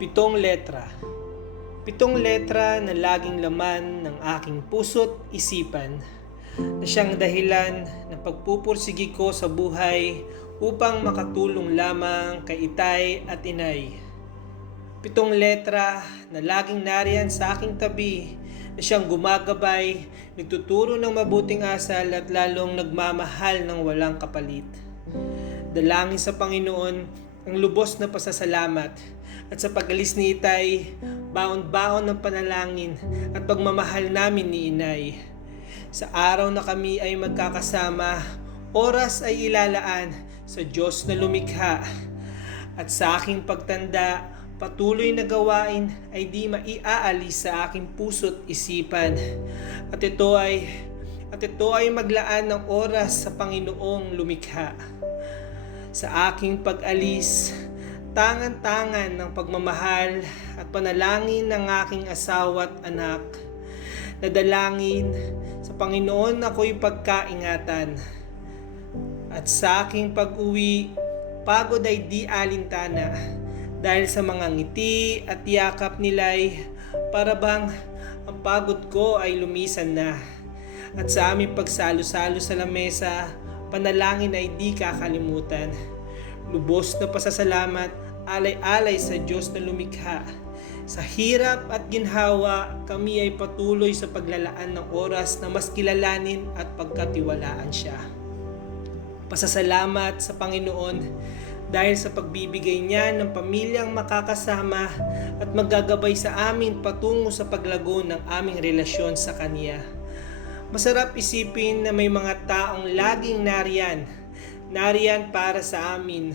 Pitong letra. Pitong letra na laging laman ng aking puso't isipan, na siyang dahilan ng pagpupursigi ko sa buhay upang makatulong lamang kay itay at inay. Pitong letra na laging nariyan sa aking tabi, na siyang gumagabay, nagtuturo ng mabuting asal at lalong nagmamahal ng walang kapalit. Dalangin sa Panginoon ang lubos na pasasalamat, at sa pag-alis ni itay, baon-baon ng panalangin at pagmamahal namin ni inay. Sa araw na kami ay magkakasama, oras ay ilalaan sa Diyos na lumikha. At sa aking pagtanda, patuloy na gawain ay di maiaalis sa aking puso't isipan. At ito ay maglaan ng oras sa Panginoong lumikha. Sa aking pag-alis, tangan-tangan ng pagmamahal at panalangin ng aking asawa at anak. Nadalangin sa Panginoon ako'y pagkaingatan. At sa aking pag-uwi, pagod ay di alintana dahil sa mga ngiti at yakap nila'y para bang ang pagod ko ay lumisan na. At sa aming pagsalo-salo sa lamesa, panalangin ay di kakalimutan. Lubos na pasasalamat, alay-alay sa Diyos na lumikha. Sa hirap at ginhawa, kami ay patuloy sa paglalaan ng oras na mas kilalanin at pagkatiwalaan siya. Pasasalamat sa Panginoon dahil sa pagbibigay niya ng pamilyang makakasama at maggagabay sa amin patungo sa paglago ng aming relasyon sa Kanya. Masarap isipin na may mga taong laging nariyan para sa amin.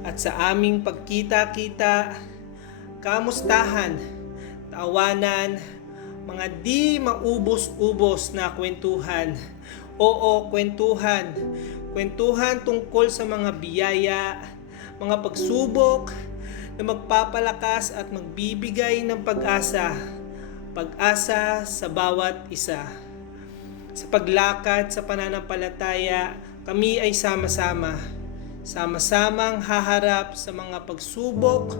At sa aming pagkita-kita, kamustahan, tawanan, mga di maubos-ubos na kwentuhan. Oo, kwentuhan. Kwentuhan tungkol sa mga biyaya, mga pagsubok na magpapalakas at magbibigay ng pag-asa. Pag-asa sa bawat isa. Sa paglakad sa pananampalataya, kami ay sama-sama. Sama-samang haharap sa mga pagsubok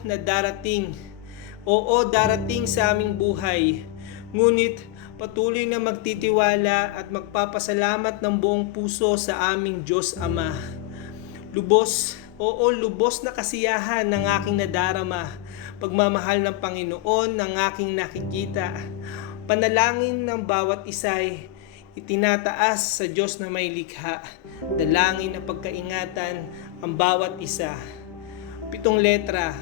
na darating. Oo, darating sa aming buhay. Ngunit patuloy na magtitiwala at magpapasalamat ng buong puso sa aming Diyos Ama. Lubos na kasiyahan ng aking nadarama. Pagmamahal ng Panginoon ng aking nakikita. Panalangin ng bawat isa'y itinataas sa Diyos na may likha. Dalangin na pagkaingatan ang bawat isa. Pitong letra.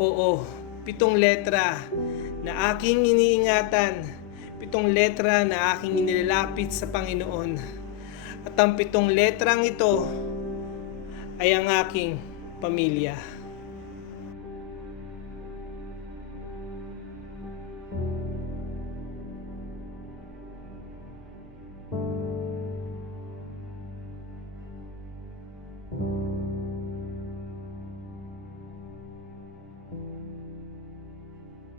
Oo, pitong letra na aking iniingatan. Pitong letra na aking inilalapit sa Panginoon. At ang pitong letrang ito ay ang aking pamilya.